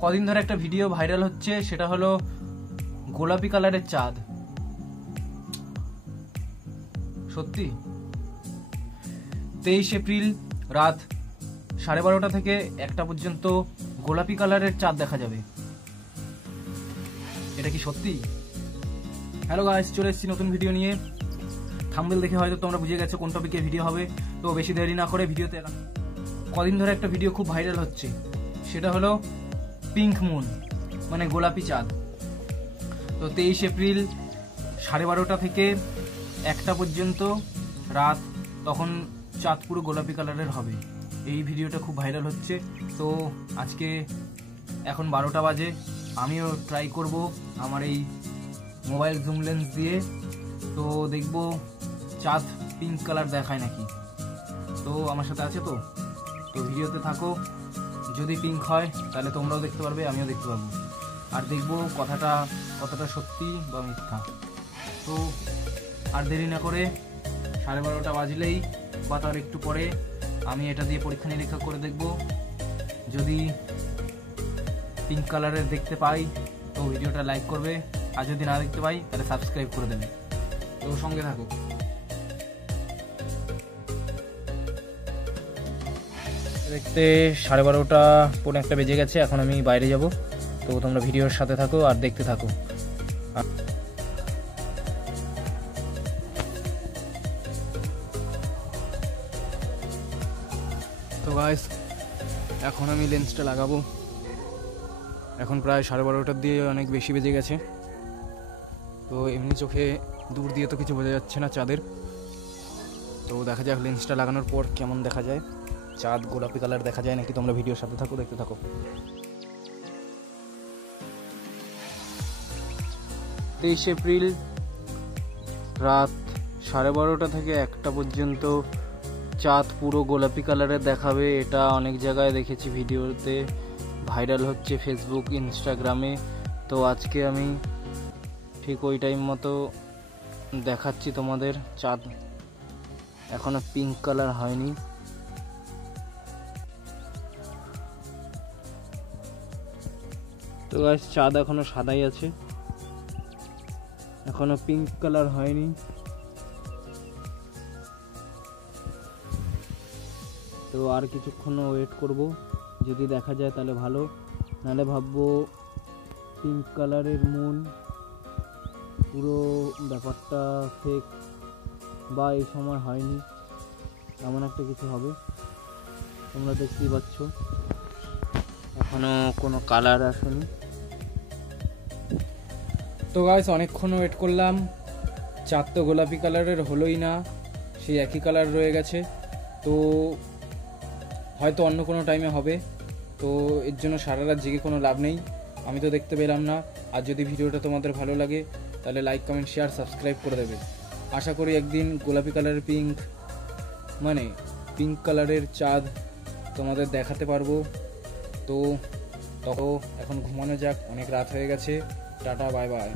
কদিন ধরে একটা ভিডিও ভাইরাল হচ্ছে, সেটা হলো গোলাপি কালারের চাঁদ। সত্যি 23 এপ্রিল রাত 12:30 থেকে 1টা পর্যন্ত গোলাপি কালারের চাঁদ দেখা যাবে। এটা কি সত্যি? হ্যালো গাইস, চলে এসেছি নতুন ভিডিও নিয়ে। থাম্বনেল দেখে হয়তো তোমরা বুঝে গেছো কোন টপিকে ভিডিও হবে, তো বেশি দেরি না করে ভিডিওতে। কদিন ধরে একটা ভিডিও খুব ভাইরাল হচ্ছে, সেটা হলো পিঙ্ক মুন, মানে গোলাপি চাঁদ। তো 23 এপ্রিল 12:30 থেকে 1টা পর্যন্ত রাত, তখন চাঁদ পুরো গোলাপি কালারের হবে। এই ভিডিওটা খুব ভাইরাল হচ্ছে। তো আজকে এখন 12টা বাজে, আমিও ট্রাই করব আমার এই মোবাইল জুম লেন্স দিয়ে, তো দেখব চাঁদ পিঙ্ক কালার দেখায় নাকি। তো আমার সাথে আছে তো ভিডিওতে থাকো। যদি পিঙ্ক হয় তাহলে তোমরাও দেখতে পারবে, আমিও দেখতে পারবো, আর দেখবো কতটা সত্যি বা মিথ্যা। তো আর দেরি না করে 12:30 বাজলেই বা তার একটু পরে আমি এটা দিয়ে পরীক্ষা নিরীক্ষা করে দেখব। যদি পিঙ্ক কালারের দেখতে পাই তো ভিডিওটা লাইক করবে, আর যদি না দেখতে পাই তাহলে সাবস্ক্রাইব করে দেবে। তো সঙ্গে থাকো। দেখতে 12:30 পৌনে 1টা বেজে গেছে, এখন আমি বাইরে যাব। তো তোমরা ভিডিওর সাথে থাকো আর দেখতে থাকো। তো গাইস, এখন আমি লেন্সটা লাগাবো। এখন প্রায় 12:30 দিয়ে অনেক বেশি বেজে গেছে। তো এমনি চোখে দূর দিয়ে তো কিছু বোঝা যাচ্ছে না চাঁদের। তো দেখা যাক লেন্সটা লাগানোর পর কেমন দেখা যায়, চাঁদ গোলাপি কালার দেখা যায় নাকি। তোমরা ভিডিওর সাথে থাকো, দেখতে থাকো। 23 এপ্রিল রাত 12:30 থেকে 1টা পর্যন্ত চাঁদ পুরো গোলাপি কালারের দেখাবে। এটা অনেক জায়গায় দেখেছি, ভিডিওতে ভাইরাল হচ্ছে ফেসবুক, ইনস্টাগ্রামে। তো আজকে আমি ঠিক ওই টাইম মতো দেখাচ্ছি তোমাদের। চাঁদ এখনো পিঙ্ক কালার হয়নি। তো গাইস, চাঁদ এখনো সাদাই আছে, এখনো পিঙ্ক কালার হয়নি। তো আর কিছুক্ষণ ওয়েট করব, যদি দেখা যায় তাহলে ভালো, নাহলে ভাববো পিঙ্ক কালারের মুন, পুরো ব্যাপারটা ফেক বা এই সময় হয়নি, এমন একটা কিছু হবে। তোমরা দেখতেই পাচ্ছ এখনো কোনো কালার আসেনি। তো গাইস, অনেকক্ষণ ওয়েট করলাম, চাঁদ তো গোলাপি কালারের হলোই না, সেই একই কালার রয়ে গেছে। তো হয়তো অন্য কোনো টাইমে হবে। তো এর জন্য সারা রাত জেগে কোনো লাভ নেই, আমি তো দেখতে পেলাম না। আর যদি ভিডিওটা তোমাদের ভালো লাগে তাহলে লাইক, কমেন্ট, শেয়ার, সাবস্ক্রাইব করে দেবে। আশা করি একদিন গোলাপি কালারের পিঙ্ক কালারের চাঁদ তোমাদের দেখাতে পারবো। তো এখন ঘুমানো যাক, অনেক রাত হয়ে গেছে। Tata, bye bye.